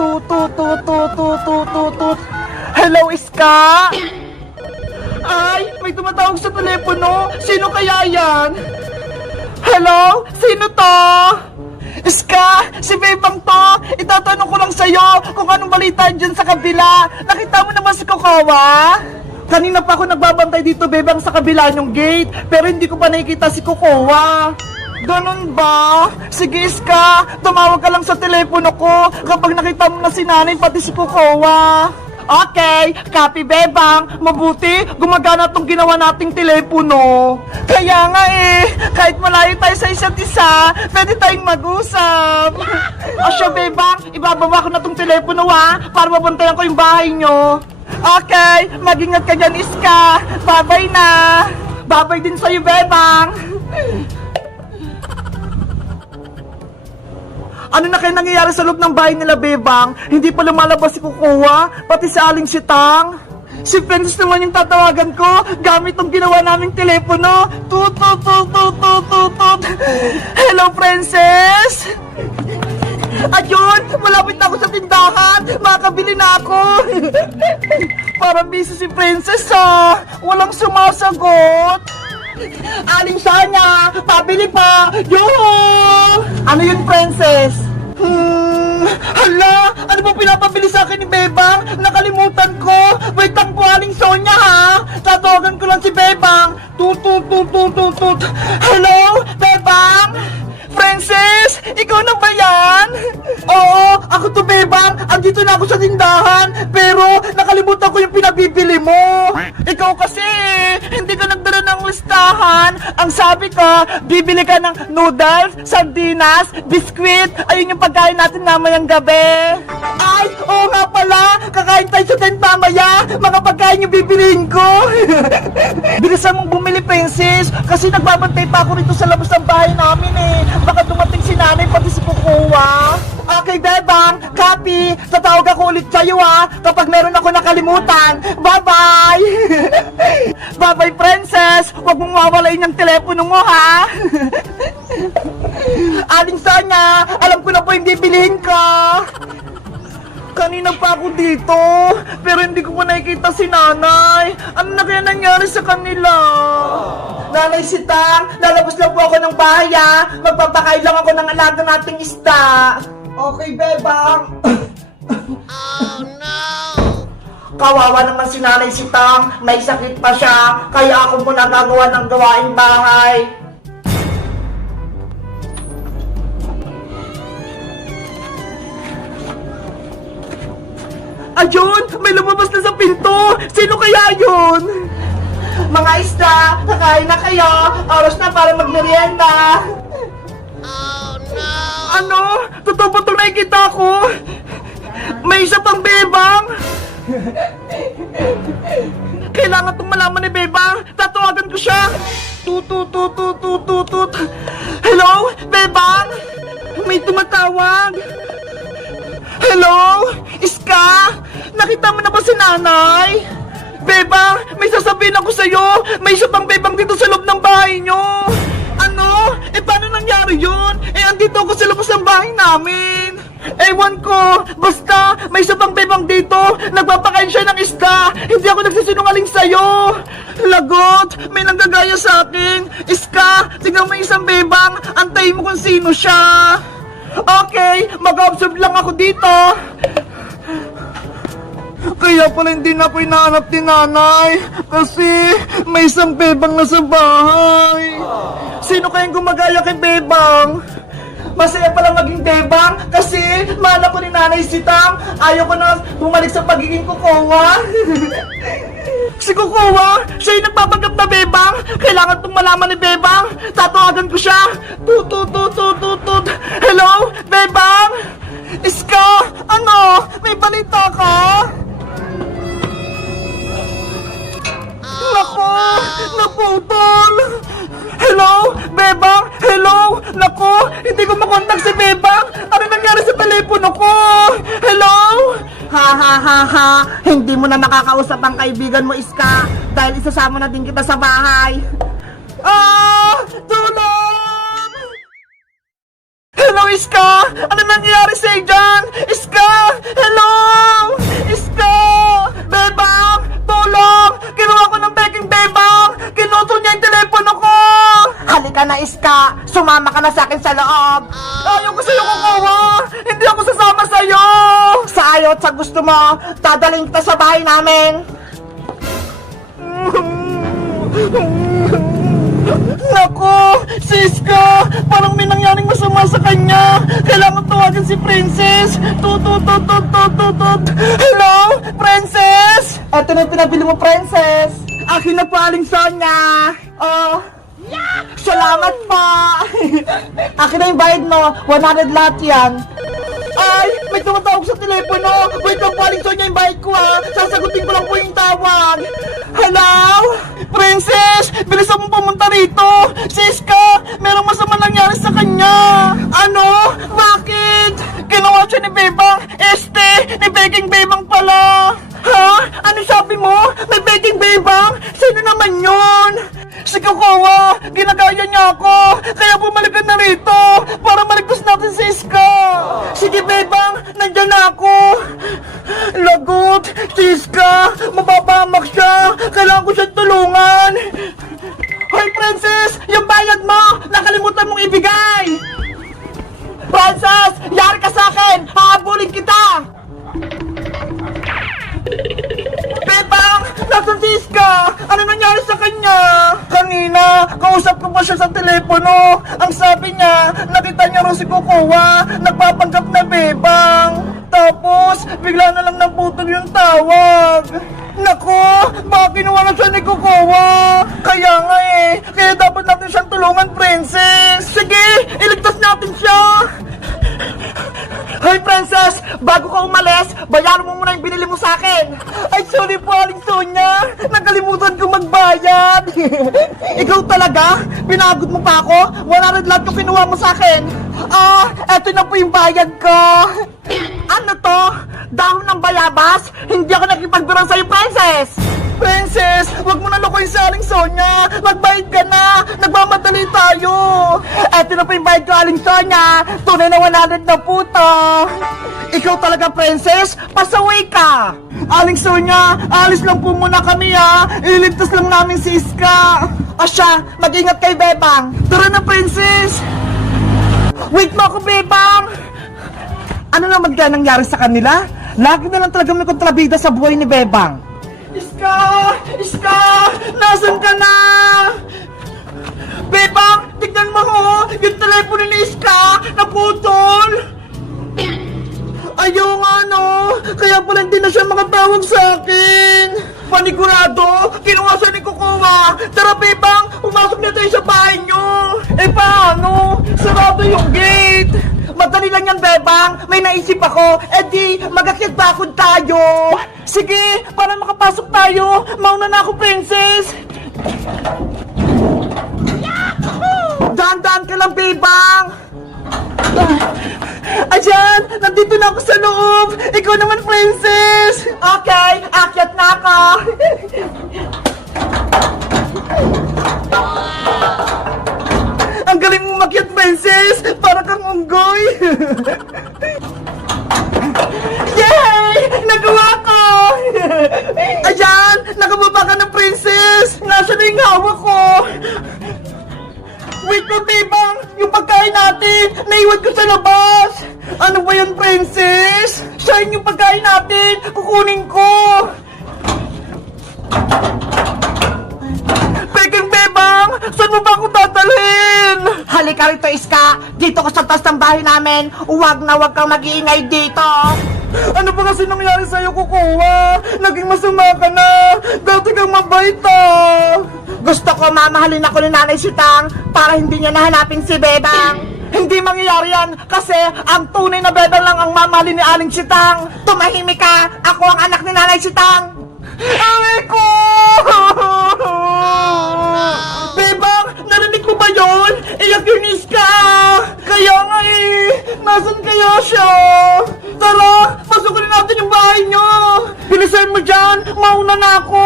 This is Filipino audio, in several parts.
Tut, tut, tut, tut, tut, tut, tut, tut. Hello, Iska? Ay, may tumatawag sa telepono. Sino kaya yan? Hello? Sino to? Iska, si Bebang to. Itatanong ko lang sa'yo kung anong balita dyan sa kabila. Nakita mo naman si Kokawa? Kanina pa ako nagbabantay dito, Bebang, sa kabila yung gate. Pero hindi ko pa nakikita si Kokawa. Ganun ba? Sige, Iska, tumawag ka lang sa telepono ko kapag nakita mo na si nanay pati si Kokawa. Okay, copy, Bebang. Mabuti, gumagana tong ginawa nating telepono. Kaya nga kahit malayo tayo sa isa't isa, pwede tayong mag-usap. O siya, Bebang, ibababa ko na tong telepono para mabantayan ko yung bahay nyo. Okay, mag-ingat ka dyan, Iska. Bye-bye na. Bye-bye din sa'yo, Bebang. Ano na kaya nangyayari sa loob ng bahay nila, Bebang? Hindi pa lumalabas si Kukuha, pati si Aling Sitang. Si Princess naman yung tatawagan ko gamit tong ginawa naming telepono. Tut, tut, tut, tut, tut, tut, tut. Hello, Princess! Ayun! Malapit na ako sa tindahan! Makakabili na ako! Parang busy si Princess, walang sumasagot! Aling Sonia! Pabili pa! Yoo! Ano yun, Princess? Hala! Ano ba pinapabili sa akin ni Bebang? Nakalimutan ko! Wait lang po, Aling Sonia, ha? Tatawagan ko lang si Bebang! Tut, tut, tut, tut, tut, tut. Hello? Bebang? Princess? Ikaw na ba yan? Oo, ako to, Bebang. Andito na ako sa tindahan. Pero nakalimutan ko yung pinabibili mo. Ikaw kasi, hindi ka nagdala ng listahan. Ang sabi ko, bibili ka ng noodles, sardinas, biskwit. Ayun yung pagkain natin mamayang gabi. Ay, oo nga pala. Kakain tayo sa tent mamaya. Mga pagkain yung bibiliin ko. Bilisan mong bumili, Princess. Kasi nagbabantay pa ako rito sa labas ng bahay namin Baka dumating si nanay pati si Kukuha. Okay, Bebang, copy. Tatawag ako ulit sa'yo kapag meron ako nakalimutan. Bye-bye! Bye-bye, Princess! Huwag mong mawalain yung telepono mo, ha? Aling Sonia, alam ko na po yung bibilihin ko. Kanina pa ako dito, pero hindi ko pa nakikita si nanay. Ano na kaya nangyari sa kanila? Nanay Sitang, lalabas lang po ako ng bahay Magpapakain lang ako ng alaga nating isda. Okay, Bebang. Oh no! Kawawa naman si Nanay Sitang, may sakit pa siya, kaya ako muna gagawa ng gawaing bahay. Ayun! May lumabas na sa pinto! Sino kaya yun? Mga isda, kakain na kayo! Oras na para magmerienda! Oh no! Ano? Totoo ba itong nakikita ko? May isa pang Bebang! Kailangan itong malaman ni Bebang! Tatawagan ko siya! Tut, tut, tut, tut, tut, tut, tut. Hello? Bebang? May tumatawag! Hello? Iska? Nakita mo na ba si nanay? Bebang, may sasabihin ako sa'yo. May isa pang Bebang dito sa loob ng bahay nyo. Ano? Paano nangyari yun? Andito ako sa labas ng bahay namin. Ewan ko. Basta, may isa pang Bebang dito. Nagpapakain siya ng isda. Hindi ako nagsisinungaling sa'yo. Lagot, may nanggagaya sa akin. Iska, tignan mo yung isang Bebang. Antayin mo kung sino siya. Okay, mag-observe lang ako dito. Kaya pala hindi na ako hinahanap ni nanay. Kasi may isang Bebang na sa bahay. Sino kayang gumagaya kay Bebang? Masaya pala maging Bebang kasi mahal ako ni Nanay Sitang. Ayaw ko na bumalik sa pagiging Kukuha. Si Kukuha, siya yung nagpapanggap na Bebang. Kailangan itong malaman ni Bebang. Tatawagan ko siya. Tut, tut, tut, tut, tut, tut. Hello, Bebang? Iska, ano? May balita ka? Nako, naputol. Hello, Bebang? Hello? Nako, hindi ko makontak si Bebang. Ano nangyari sa telepono ko? Hello? Ha ha ha ha, hindi mo na makakausap ang kaibigan mo, Iska, dahil isasama na din kita sa bahay. Tulong! Hello, Iska! Ano nangyayari sa'yo dyan? Iska! sa'yo at sa gusto mo, dadaling kita sa bahay namin. Naku, Siska, parang may nangyaring masama sa kanya. Kailangan tawagan si Princess. Tut. Hello, Princess? Eto na yung pinabili mo, Princess. Akin na po, Aling Sonia. Oh, salamat po. Akin na yung bayad mo, 100 lahat yan. Ay, may tumatawag sa telepono. Wait lang po, Aling Sonia, yung bayad ko ha. Sasagutin ko lang po yung tawag. Hello? Princess, bilisan mo pumunta rito. Siska, merong masama nangyari sa kanya. Ano? Bakit? Ginawa siya ni Bebang. Ni Beking Bebang pala. Ha? Ano sabi mo? May Beking Bebang? Sino naman yun? Si Kokowa, ginagaya niya ako. Kaya bumalik ka na rito para maligtas natin si Iska. Sige, Bebang, nandyan na ako. Lagot, si Iska, mapapahamak siya. Kailangan ko siyang tulungan. Hoy, Princess, yung bayad mo, nakalimutan mong ibigay. Princess, yari ka sa akin. Hahabulin kita. Bebang, nasan si Iska? Ano nangyari sa kanya? Kanina, kausap ko pa siya sa telepono. Ang sabi niya, nakita niya raw si Kokowa, nagpapanggap na Bebang. Tapos, bigla na lang naputol yung tawag. Naku, baka kinuha na siya ni Kokowa. Kaya nga kaya dapat natin siyang tulungan, Princess. Sige, iligtas natin siya. Hoy, Princess! Bago ka umalis, bayaran mo muna yung binili mo sa akin! Ay, sorry po, Aling Sonia! Nakalimutan ko magbayad! Ikaw talaga? Pinagod mo pa ako? 100 lahat yung kinuha mo sa akin! Eto na po yung bayad ko! Ano to? Dahon ng bayabas? Hindi ako nakipagbiro sa'yo, Princess! Princess, wag mo na lokohin si Aling Sonia! Magbayad ka na! Nagmamadali tayo! Eto na po yung bayad ko, Aling Sonia! Tunay na 100 na po to! Ikaw talaga, Princess! Pasaway ka! Aling Sonia, alis lang po muna kami ha! Iligtas lang namin si Iska! O siya, mag-ingat kay Bebang! Tara na, Princess! Wait mo ako, Bebang! Ano naman kaya nangyari sa kanila? Lagi na lang talaga may kontrabida sa buhay ni Bebang! Iska! Iska! Nasaan ka na? Bebang! Tignan mo ho! Yung telepono ni Iska! Naputol! Ayaw nga no! Kaya pala hindi na siya makatawag sa akin! Panigurado! Kinuha siya ni Kokowa! Tara, Bebang! Pumasok na tayo sa bahay nyo! Paano? Sarado yung gate! Madali lang yan, Bebang! May naisip ako! Di, mag-akyat bakod tayo! Sige! Para makapasok tayo! Mauna na ako, Princess! Daan-daan ka lang, Bebang! Ayan! Nandito na ako sa loob! Ikaw naman, Princess! Okay! Akyat na ako! Ang galing mo makyat, Princess! Para kang unggoy! Yay! Nagawa ko! Ayan! Nakababa ka na, Princess! Nasaan na yung hawak ko? Wait na, Bebang! Yung pagkain natin! Naiwan ko sa labas! Ano ba yun, Princess? Saan yung pagkain natin? Kukunin ko! Peking Bebang! Saan mo ba ako dadalhin? Halika rito, Iska! Dito ka sa taas ng bahay namin! Huwag na huwag kang mag-iingay dito! Ano ba kasi nangyari sa'yo, Kokowa? Naging masama ka na! Dati kang mabait ah! Gusto ko mamahalin ako ni Nanay Sitang para hindi niya nahanapin si Bebang! Hindi mangyayari yan kasi ang tunay na Bebang lang ang mamahalin ni Aling Sitang! Tumahimik ka! Ako ang anak ni Nanay Sitang! Aray ko! Bebang, narinig mo ba yun? Iyak yun, Iska! Kaya nga nasan kaya siya? Tara, pasukin natin yung bahay nyo! Bilisan mo dyan, mauna na ako!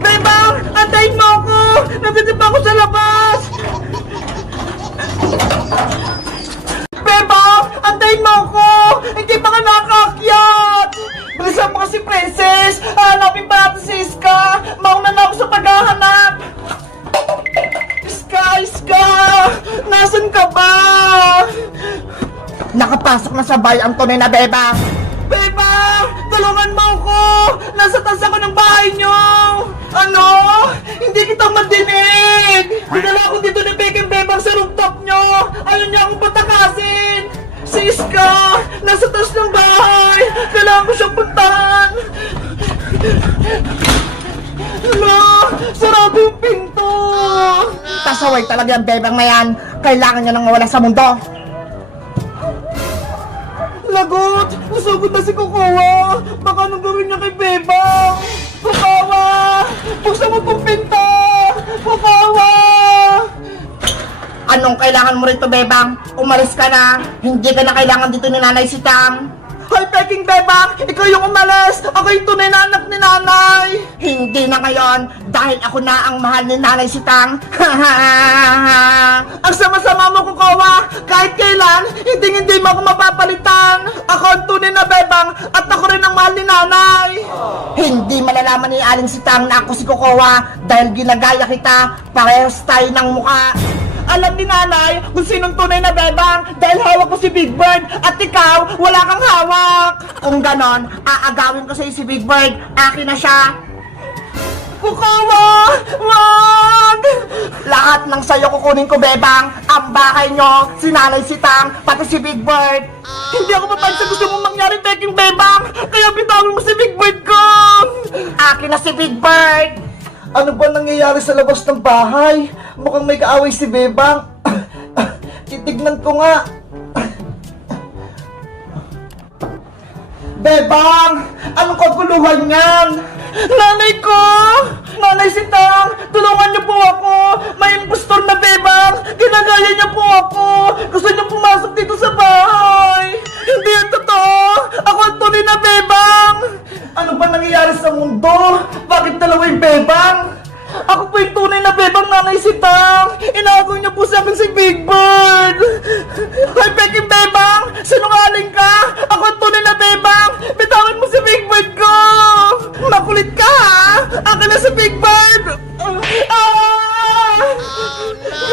Bebang, antayin mo ako! Nandito pa ako sa labas! Bebang, antayin mo ako! Hindi pa ka nakaakyat! Bilisan mo kasi, Princess! Hanapin pa natin si Iska! Mauna na ako sa paghahanap! Iska! Iska! Nasaan ka ba? Papasok na sa bahay ang tunay na bebang. Bebang! Tulungan mo ako! Nasa taas ako ng bahay niyo! Ano? Hindi kita madinig! Dinala ako dito ni Peking Bebang sa rooftop niyo! Ayaw niya akong patakasin! Si Iska! Nasa taas ng bahay! Kailangan ko siyang puntahan! Hala! Sarado yung pinto! Pasaway talaga ang bebang na yan. Kailangan niya nang mawala sa mundo. Lagot! Nasugod na si Kukawa! Baka anong gawin niya kay Bebang? Kukawa! Buksan mo tong pinto! Kukawa! Anong kailangan mo rito, bebang? Umalis ka na. Hindi ka na kailangan dito ni Nanay Sitang. Hoy, Peking Bebang! Ikaw yung umalis! Ako yung tunay na anak ni Nanay! Hindi na ngayon, dahil ako na ang mahal ni Nanay Sitang. Ang sama-sama mo, Kukawa! Kahit kailan, hindi mo ako mapapalitan! Ako ang tunay na Bebang at ako rin ang mahal ni Nanay! Hindi malalaman ni Aling Sitang na ako si Kukawa dahil ginagaya kita, parehas tayo ng mukha. Alam ni Nanay kung sinong tunay na Bebang dahil hawak ko si Big Bird at ikaw, wala kang hawak! Kung ganon, aagawin ko sa'yo si Big Bird. Akin na siya. Kukawa! Wag! Lahat ng sayo kukunin ko, bebang. Ang bahay nyo, si Nanay Sitang, pati si Big Bird. Hindi ako papayag sa gusto mong mangyari, Peking Bebang! Kaya bitawin mo si Big Bird ko! Akin na si Big Bird. Ano ba nangyayari sa labas ng bahay? Mukhang may kaaway si Bebang. Titignan ko nga. Bebang! Anong kaguluhan yan? Nanay ko! Nanay Sitang! Tulungan niyo po ako! May impostor na Bebang! Ginagaya niya po ako! Gusto niyo pumasok dito sa bahay! Hindi yan totoo! Ako ang tunay na Bebang! Ano ba nangyayari sa mundo? Bakit dalawa yung Bebang? Ako po yung tunay na Bebang, Nanay Sitang! Inaagaw niyo po sa akin si Big Bird! Hoy, Peking Bebang! Sinungaling ka! Ako ang tunay na Bebang! Bitawan mo si Big Bird ko! Makulit ka, ha? Akin na si Big Bird! Ah!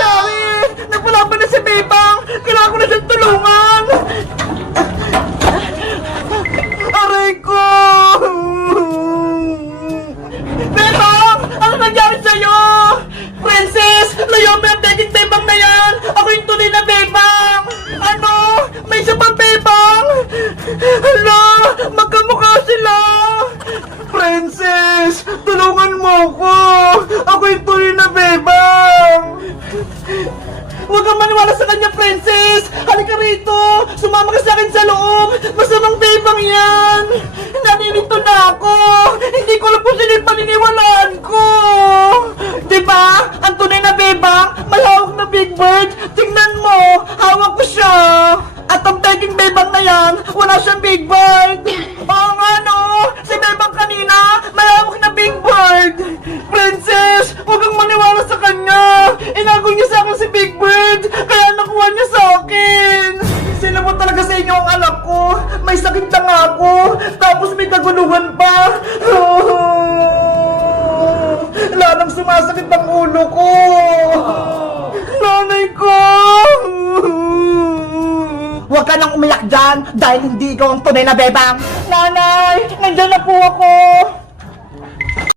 Yari! Nagpalaban na si Bebang! Kailangan ko na siyang tulungan! Aray ko! Bebang! Ano nangyari sa'yo? Princess! Layo mo yung Peking Bebang na yan! Ako yung tunay na Bebang! Ano? May isa pang Bebang? Hala! Magkamukha sila! Princess! Tulungan mo ako! Ako yung tunay na Bebang! Huwag kang maniwala sa kanya, Princess! Halika rito! Sumama ka sa akin sa loob! Masamang Bebang yan! Naninito na ako! Hindi ko alam kung sino yung paniniwalaan ko! Diba? Ang tunay na Bebang, may hawak na Big Bird! Tingnan mo! Hawak ko siya! At ang Peking Bebang na yan, wala siyang Big Bird! Oo nga no! Si Bebang kanina, may hawak na Big Bird! Princess! Huwag kang maniwala sa kanya! Inago niya sa akin si Big Bird! Kaya nakuha niya sa akin! Sino mo talaga sa inyo ang anak ko? May sakit na nga ako! Tapos may kaguluhan pa! Lalang sumasakit ang ulo ko! Nanay ko! Huwag ka nang umiyak dyan dahil hindi ikaw ang tunay na bebang. Nanay! Nandiyan na po ako!